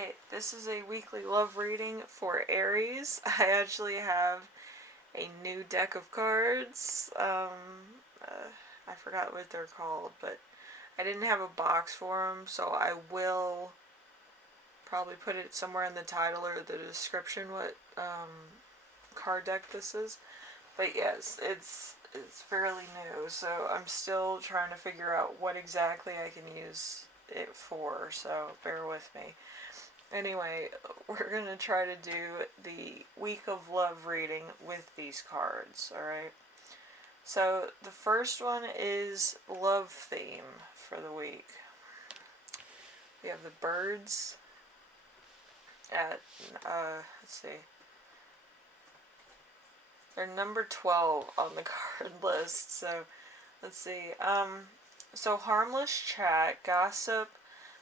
Alright, this is a weekly love reading for Aries. I actually have a new deck of cards. I forgot what they're called, but I didn't have a box for them, so I will probably put it somewhere in the title or the description what card deck this is. But yes, it's fairly new, so I'm still trying to figure out what exactly I can use it for, so bear with me. Anyway, we're going to try to do the week of love reading with these cards, alright? So, the first one is love theme for the week. We have the birds at, let's see, they're number 12 on the card list, so let's see. So harmless chat, gossip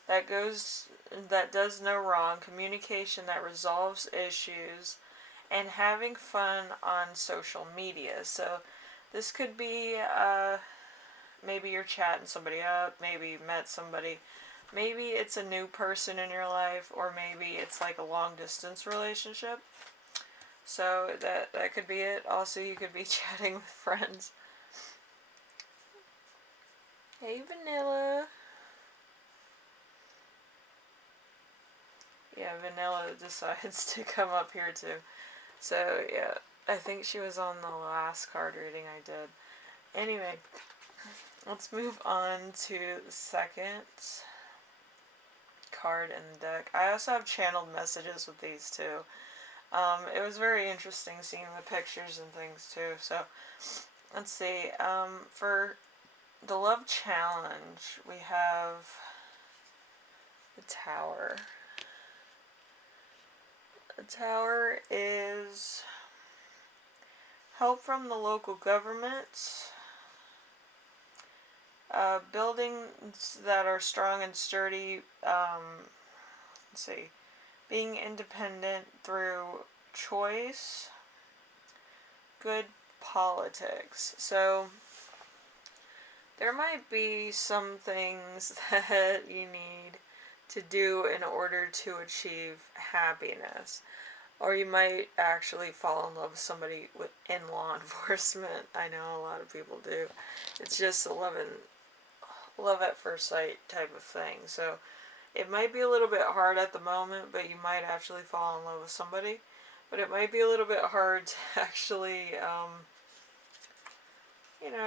that does no wrong, communication that resolves issues, and having fun on social media. So this could be maybe you're chatting somebody up, maybe you met somebody, maybe it's a new person in your life, or maybe it's like a long distance relationship. So that could be it. Also, you could be chatting with friends. Hey, Vanilla. Yeah, Vanilla decides to come up here too. So, yeah, I think she was on the last card reading I did. Anyway, let's move on to the second card in the deck. I also have channeled messages with these too. It was very interesting seeing the pictures and things too. So, let's see. For the love challenge, we have the Tower. The Tower is help from the local government, buildings that are strong and sturdy, let's see, being independent through choice, good politics. So there might be some things that you need to do in order to achieve happiness. Or you might actually fall in love with somebody in law enforcement. I know a lot of people do. It's just a love at first sight type of thing. So it might be a little bit hard at the moment, but you might actually fall in love with somebody. But it might be a little bit hard to actually,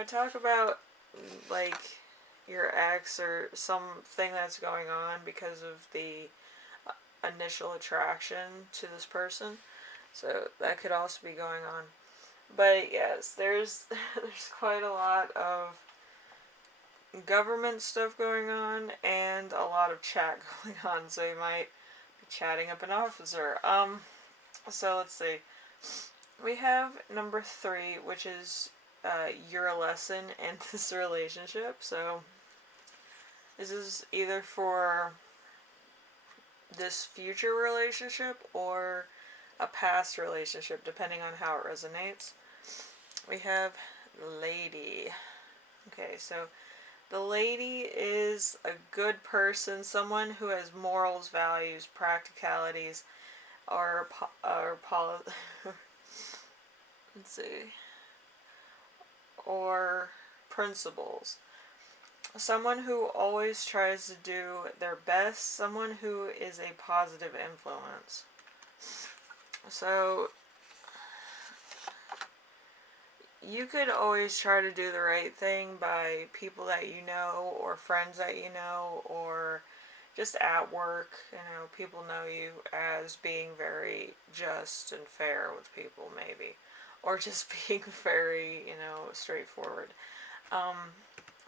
talk about like your ex or something that's going on because of the initial attraction to this person. So that could also be going on. But yes, there's quite a lot of government stuff going on and a lot of chat going on. So you might be chatting up an officer. So let's see. We have number 3, which is your lesson in this relationship. So this is either for this future relationship or a past relationship, depending on how it resonates. We have Lady. Okay, so the Lady is a good person, someone who has morals, values, practicalities, or let's see, or principles. Someone who always tries to do their best, someone who is a positive influence. So you could always try to do the right thing by people that you know, or friends that you know, or just at work. People know you as being very just and fair with people, maybe, or just being very, straightforward.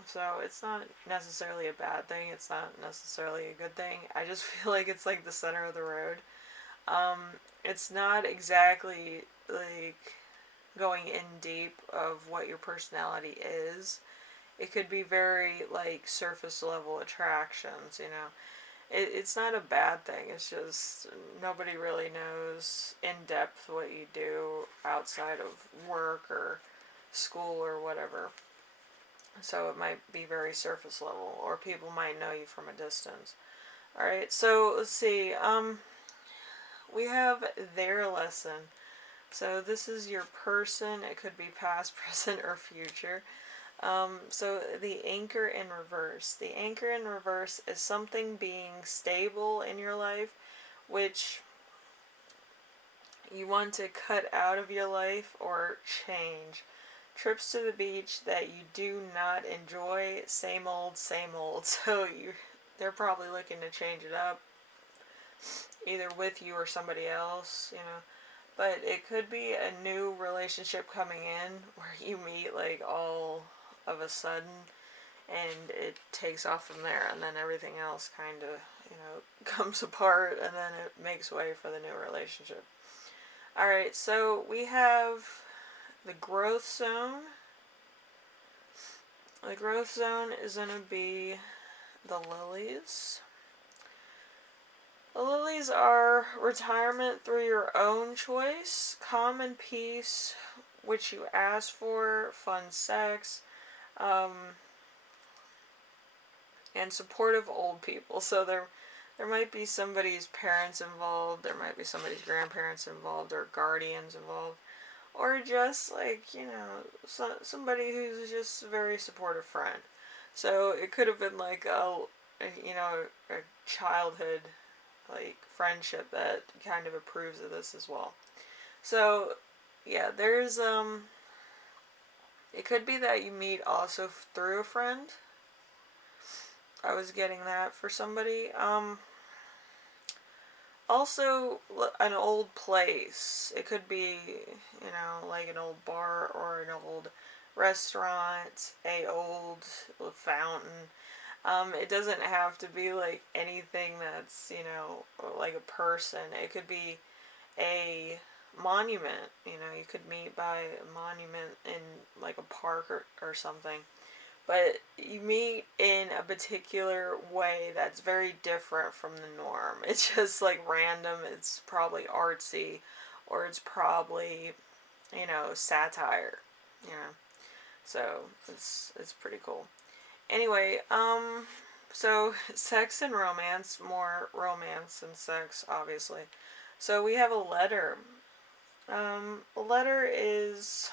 So it's not necessarily a bad thing. It's not necessarily a good thing. I just feel like it's like the center of the road. It's not exactly like going in deep of what your personality is. It could be very like surface level attractions, It's not a bad thing. It's just nobody really knows in depth what you do outside of work or school or whatever. So it might be very surface level, or people might know you from a distance. Alright, so let's see. We have their lesson. So this is your person. It could be past, present, or future. So the anchor in reverse. The anchor in reverse is something being stable in your life, which you want to cut out of your life or change. Trips to the beach that you do not enjoy, same old, same old. So they're probably looking to change it up, either with you or somebody else, you know. But it could be a new relationship coming in where you meet like all of a sudden and it takes off from there, and then everything else kind of, you know, comes apart, and then it makes way for the new relationship. Alright, so we have the growth zone. The growth zone is going to be the lilies. The lilies are retirement through your own choice, calm and peace, which you ask for, fun sex, and supportive old people. So there might be somebody's parents involved, there might be somebody's grandparents involved, or guardians involved, or just like, you know, somebody who's just a very supportive friend. So it could have been like you know, a childhood like friendship that kind of approves of this as well. So yeah, there's it could be that you meet also through a friend. I was getting that for somebody. Also an old place. It could be, you know, like an old bar or an old restaurant, a old fountain. It doesn't have to be like anything that's, you know, like a person. It could be a monument. You know, you could meet by a monument in like a park or something. But you meet in a particular way that's very different from the norm. It's just like random. It's probably artsy, or it's probably, you know, satire. You know, so it's pretty cool. Anyway, so sex and romance, more romance than sex, obviously. So we have a letter. A letter is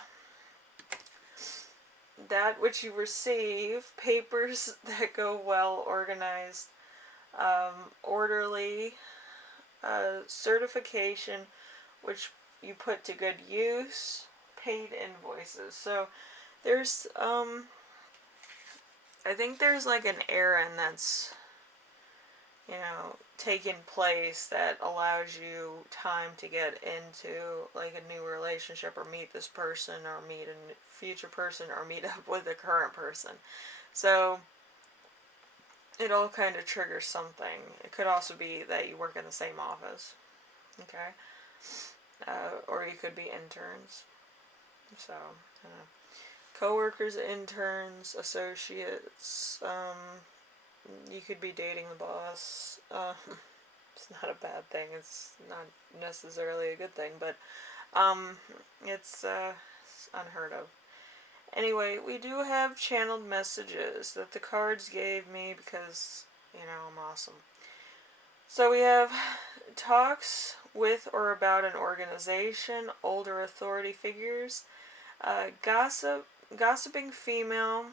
that which you receive, papers that go well organized, orderly, certification, which you put to good use, paid invoices. So there's, I think there's like an errand that's, you know, taking place that allows you time to get into like a new relationship, or meet this person, or meet a future person, or meet up with a current person. So it all kind of triggers something. It could also be that you work in the same office, okay? Or you could be interns. So, co-workers, interns, associates. You could be dating the boss. It's not a bad thing. It's not necessarily a good thing, but it's unheard of. Anyway, we do have channeled messages that the cards gave me because, you know, I'm awesome. So we have talks with or about an organization, older authority figures, gossiping female,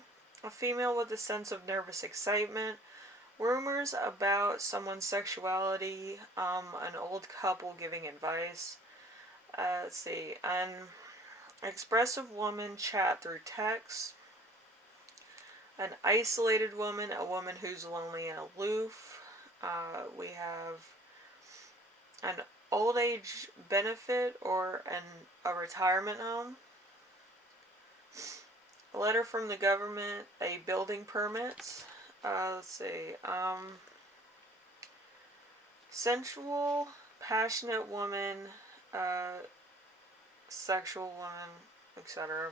a female with a sense of nervous excitement, rumors about someone's sexuality, an old couple giving advice. Let's see, an expressive woman chat through text, an isolated woman, a woman who's lonely and aloof. We have an old age benefit or a retirement home, a letter from the government, a building permit. Let's see, sensual, passionate woman, sexual woman, etc.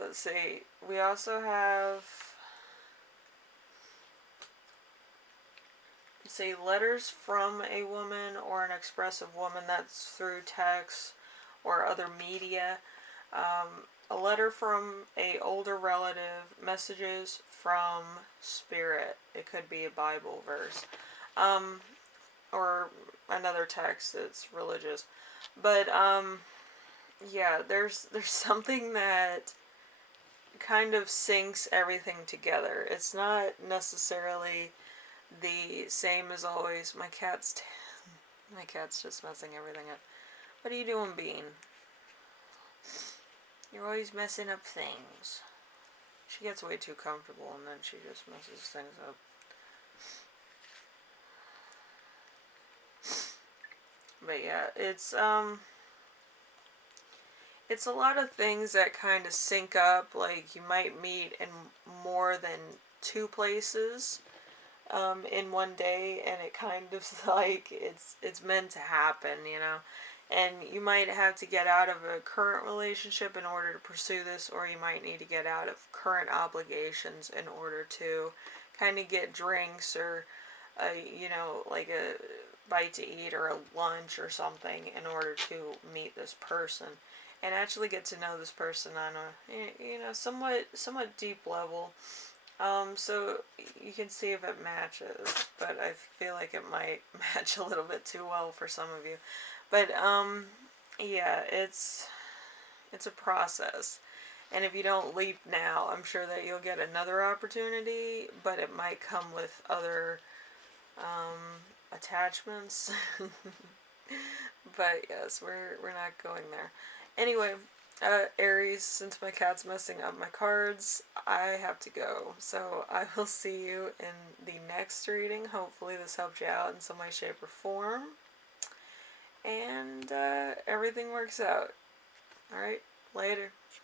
Let's see, we also have, say, letters from a woman or an expressive woman. That's through text or other media. A letter from a older relative, messages from Spirit. It could be a Bible verse. Or another text that's religious. But, yeah, there's something that kind of syncs everything together. It's not necessarily the same as always. My cat's just messing everything up. What are you doing, Bean? You're always messing up things. She gets way too comfortable and then she just messes things up. But yeah, it's a lot of things that kind of sync up. Like, you might meet in more than two places in one day, and it kind of like it's meant to happen, you know. And you might have to get out of a current relationship in order to pursue this, or you might need to get out of current obligations in order to kind of get drinks or you know, like a bite to eat or a lunch or something in order to meet this person and actually get to know this person on a, you know, somewhat deep level. So you can see if it matches, but I feel like it might match a little bit too well for some of you. But yeah, it's a process. And if you don't leap now, I'm sure that you'll get another opportunity, but it might come with other attachments. But yes, we're not going there. Anyway, Aries, since my cat's messing up my cards, I have to go. So I will see you in the next reading. Hopefully this helped you out in some way, shape, or form. And everything works out. Alright, later.